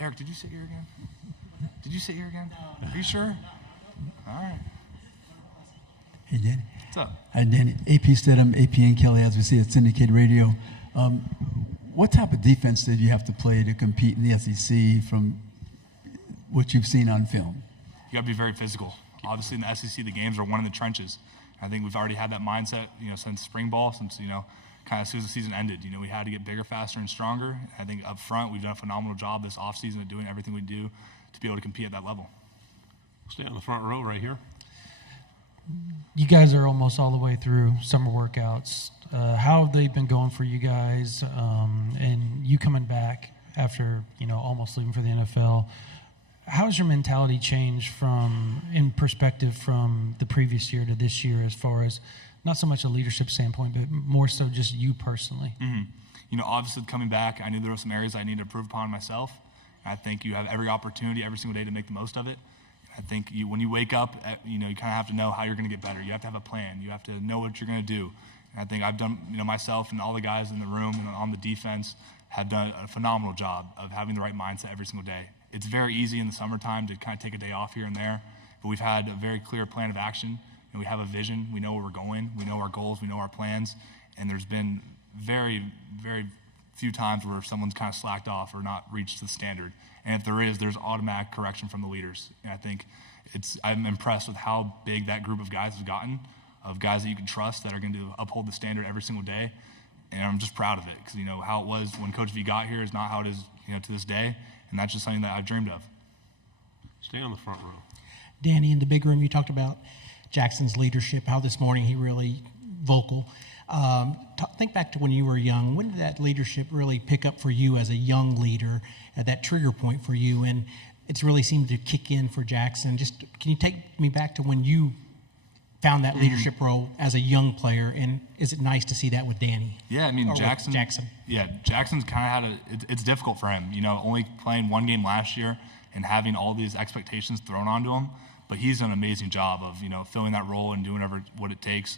Eric, did you sit here again? Did you sit here again? Are you sure? All right. Hey, Danny. What's up? Hi, Danny. AP Stedham, AP and Kelly, as we see at Syndicated Radio. What type of defense did you have to play to compete in the SEC from what you've seen on film? You got to be very physical. Obviously, in the SEC, the games are won in the trenches. I think we've already had that mindset, since spring ball, since, kind of as soon as the season ended. We had to get bigger, faster, and stronger. I think up front, we've done a phenomenal job this offseason of doing everything we do to be able to compete at that level. Stay on the front row right here. You guys are almost all the way through summer workouts. How have they been going for you guys? And you coming back after, almost leaving for the NFL, how has your mentality changed in perspective from the previous year to this year, as far as not so much a leadership standpoint, but more so just you personally? Mm-hmm. Obviously coming back, I knew there were some areas I needed to improve upon myself. I think you have every opportunity every single day to make the most of it. I think when you wake up, you kind of have to know how you're going to get better. You have to have a plan. You have to know what you're going to do. And I think I've done, myself and all the guys in the room and on the defense have done a phenomenal job of having the right mindset every single day. It's very easy in the summertime to kind of take a day off here and there, but we've had a very clear plan of action, and we have a vision. We know where we're going. We know our goals. We know our plans, and there's been very, very few times where someone's kind of slacked off or not reached the standard. And if there is, there's automatic correction from the leaders. And I think I'm impressed with how big that group of guys has gotten, of guys that you can trust that are going to uphold the standard every single day. And I'm just proud of it because, how it was when Coach V got here is not how it is, to this day. And that's just something that I've dreamed of. Stay on the front row. Danny, in the big room, you talked about Jackson's leadership, how this morning he really vocal. Think back to when you were young. When did that leadership really pick up for you as a young leader, at that trigger point for you? And it's really seemed to kick in for Jackson. Just can you take me back to when you found that leadership role as a young player, and is it nice to see that with Danny? Yeah, Jackson. Yeah, Jackson's kind of had it's difficult for him, only playing one game last year and having all these expectations thrown onto him. But he's done an amazing job of, filling that role and doing what it takes.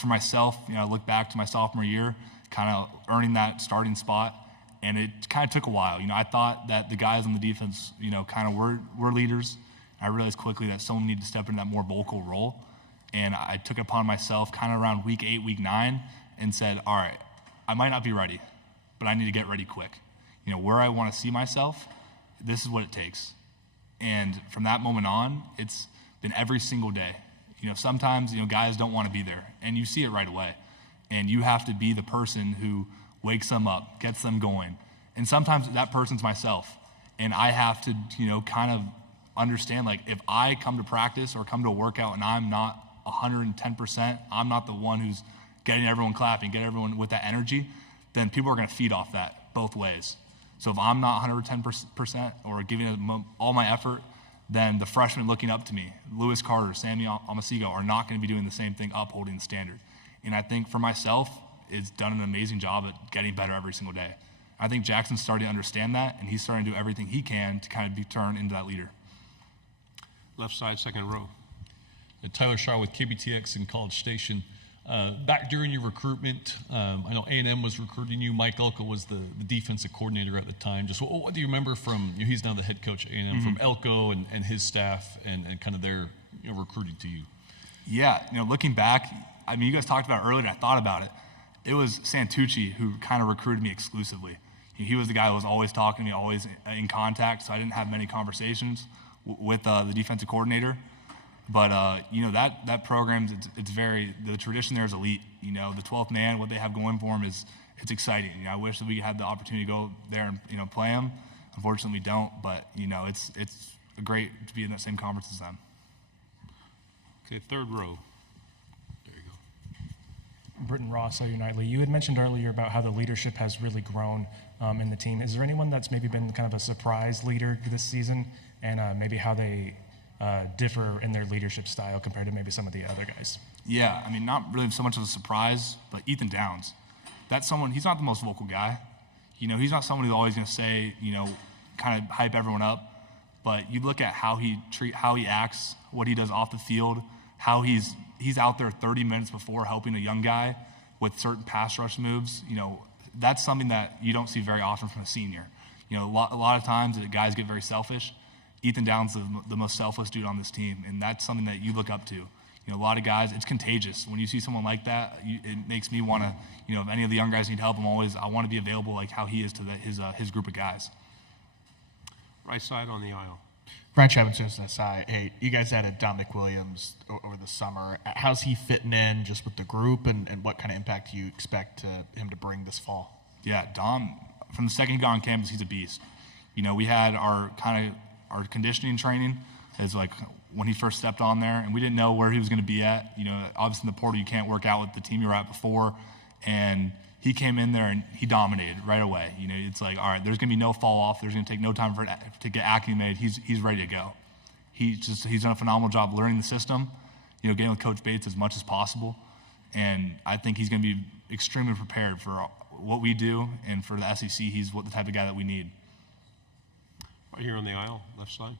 For myself, I look back to my sophomore year, kind of earning that starting spot, and it kind of took a while. I thought that the guys on the defense, kind of were leaders. I realized quickly that someone needed to step into that more vocal role. And I took it upon myself kind of around week 8, week 9, and said, all right, I might not be ready, but I need to get ready quick. Where I want to see myself, this is what it takes. And from that moment on, it's been every single day. Sometimes, guys don't want to be there, and you see it right away. And you have to be the person who wakes them up, gets them going. And sometimes that person's myself. And I have to, kind of understand, like, if I come to practice or come to a workout and I'm not 110%, I'm not the one who's getting everyone clapping, get everyone with that energy, then people are going to feed off that both ways. So if I'm not 110% or giving it all my effort, then the freshmen looking up to me, Lewis Carter, Sammy Amasigo, are not going to be doing the same thing, upholding the standard. And I think for myself, it's done an amazing job at getting better every single day. I think Jackson's starting to understand that, and he's starting to do everything he can to kind of be turned into that leader. Left side, second row. Tyler Shaw with KBTX in College Station. Back during your recruitment, I know A&M was recruiting you. Mike Elko was the defensive coordinator at the time. Just what do you remember from, he's now the head coach at A&M, from Elko and his staff and kind of their recruiting to you? Yeah, looking back, you guys talked about it earlier and I thought about it. It was Santucci who kind of recruited me exclusively. He was the guy who was always talking to me, always in contact, so I didn't have many conversations with the defensive coordinator. But, that program, the tradition there is elite. The 12th man, what they have going for them it's exciting. I wish that we had the opportunity to go there and, play them. Unfortunately, we don't. But, it's great to be in that same conference as them. Okay, third row. There you go. Britton Ross, OU Nightly. You had mentioned earlier about how the leadership has really grown in the team. Is there anyone that's maybe been kind of a surprise leader this season, and maybe how they differ in their leadership style compared to maybe some of the other guys? Yeah, not really so much of a surprise, but Ethan Downs. That's someone, he's not the most vocal guy. He's not someone who's always going to say, kind of hype everyone up. But you look at how he acts, what he does off the field, how he's out there 30 minutes before helping a young guy with certain pass rush moves. That's something that you don't see very often from a senior. A lot of times the guys get very selfish. Ethan Downs is the most selfless dude on this team, and that's something that you look up to. A lot of guys, it's contagious. When you see someone like that, it makes me want to, if any of the young guys need help, I want to be available like how he is to his group of guys. Right side on the aisle. Brian Chapman, SI. Hey, you guys added Dominic Williams over the summer. How's he fitting in just with the group, and what kind of impact do you expect him to bring this fall? Yeah, Dom, from the second he got on campus, he's a beast. We had our conditioning training is like when he first stepped on there, and we didn't know where he was going to be at. Obviously in the portal you can't work out with the team you were at before, and he came in there and he dominated right away. It's like, all right, there's going to be no fall off. There's going to take no time for it to get acclimated. He's ready to go. He's done a phenomenal job learning the system, getting with Coach Bates as much as possible, and I think he's going to be extremely prepared for what we do, and for the SEC, he's the type of guy that we need. Right here on the aisle, left side.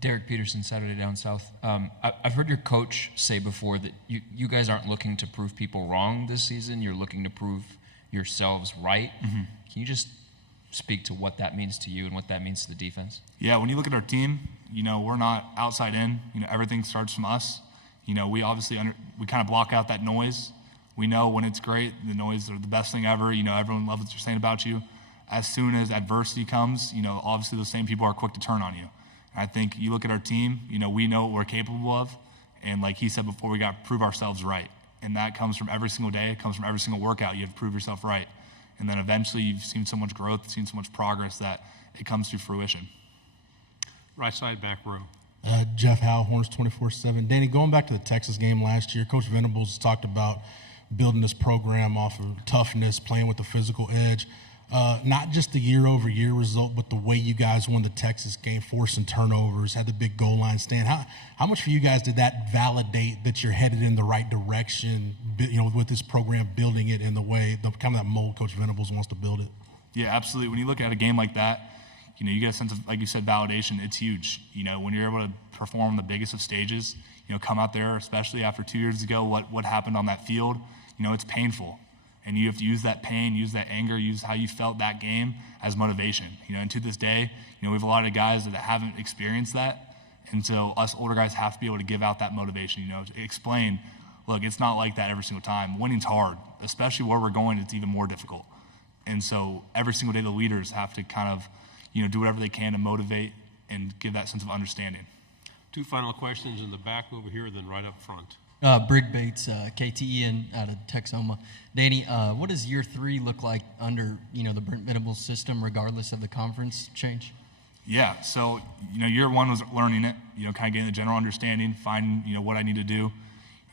Derek Peterson, Saturday Down South. I've heard your coach say before that you guys aren't looking to prove people wrong this season. You're looking to prove yourselves right. Mm-hmm. Can you just speak to what that means to you and what that means to the defense? Yeah, when you look at our team, we're not outside in. Everything starts from us. We obviously we kind of block out that noise. We know when it's great, the noise are the best thing ever. Everyone loves what they're saying about you. As soon as adversity comes, obviously those same people are quick to turn on you. I think you look at our team, we know what we're capable of, and like he said before, we got to prove ourselves right, and that comes from every single day. It comes from every single workout. You have to prove yourself right, and then eventually you've seen so much growth, seen so much progress that it comes to fruition. Right side, back row. Jeff Howe, Horns 24/7. Danny, going back to the Texas game last year, Coach Venables talked about building this program off of toughness, playing with the physical edge. Not just the year-over-year result, but the way you guys won the Texas game, forcing turnovers, had the big goal line stand. How much for you guys did that validate that you're headed in the right direction, with this program, building it in the way, kind of that mold Coach Venables wants to build it? Yeah, absolutely. When you look at a game like that, you get a sense of, like you said, validation. It's huge. When you're able to perform the biggest of stages, come out there, especially after 2 years ago, what happened on that field, it's painful. And you have to use that pain, use that anger, use how you felt that game as motivation. And to this day, we have a lot of guys that haven't experienced that. And so us older guys have to be able to give out that motivation, to explain, look, it's not like that every single time. Winning's hard, especially where we're going, it's even more difficult. And so every single day the leaders have to kind of, do whatever they can to motivate and give that sense of understanding. Two final questions in the back over here, then right up front. Brig Bates, KTEN out of Texoma. Danny, what does year 3 look like under, the Brent Venables system, regardless of the conference change? Yeah, so, year 1 was learning it, kind of getting the general understanding, finding, what I need to do.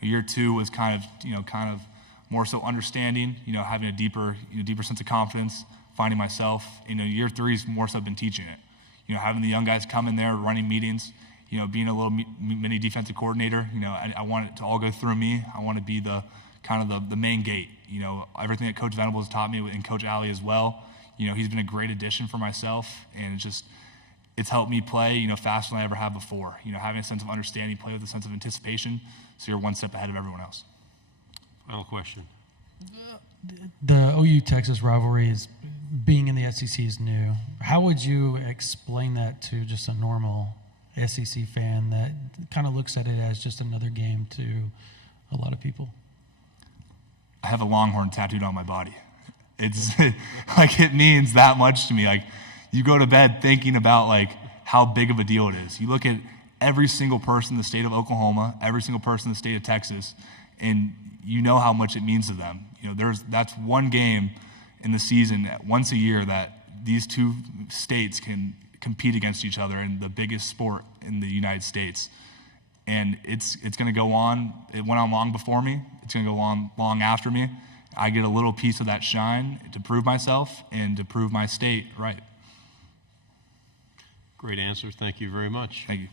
Year 2 was kind of more so understanding, having a deeper sense of confidence, finding myself. Year 3 is more so been teaching it. Having the young guys come in there, running meetings, being a little mini defensive coordinator, I want it to all go through me. I want to be the main gate. Everything that Coach Venables taught me, and Coach Alley as well. He's been a great addition for myself, and it's helped me play, faster than I ever have before. Having a sense of understanding, play with a sense of anticipation, so you're one step ahead of everyone else. Final question. The OU-Texas rivalry is being in the SEC is new. How would you explain that to just a normal SEC fan that kind of looks at it as just another game to a lot of people? I have a Longhorn tattooed on my body. It's like it means that much to me. Like you go to bed thinking about like how big of a deal it is. You look at every single person in the state of Oklahoma, every single person in the state of Texas, and you know how much it means to them. That's one game in the season once a year that these two states can compete against each other in the biggest sport in the United States. And it's going to go on. It went on long before me. It's going to go on long after me. I get a little piece of that shine to prove myself and to prove my state right. Great answer. Thank you very much. Thank you.